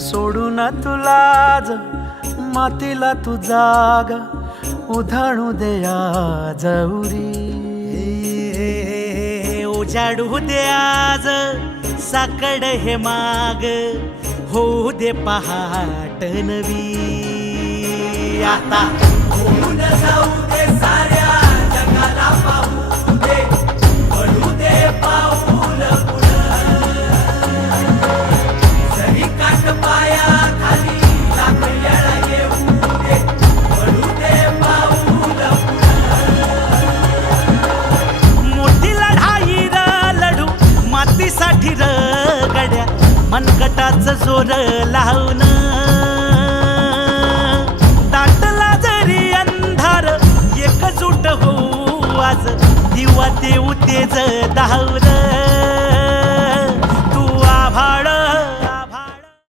सोडून तुला मातीला तू जाग उधाणू दे आज उरी. उजाडू दे आज साकड हे माग होऊ दे पहाट नवी. आता होऊन जाऊ दे साऱ्या जगाला पाहू दे पडू दे पाऊल पुढं. जरी काट पाया खाली लाख येळा येऊ दे पडू दे पाऊल पुढं. मोठी लढाई र लढू मातीसाठी र गड्या मनगटाचं जोर लावून. दाटला जरी अंधार एकजूट होऊ आज दिवा देऊ तेज धावून.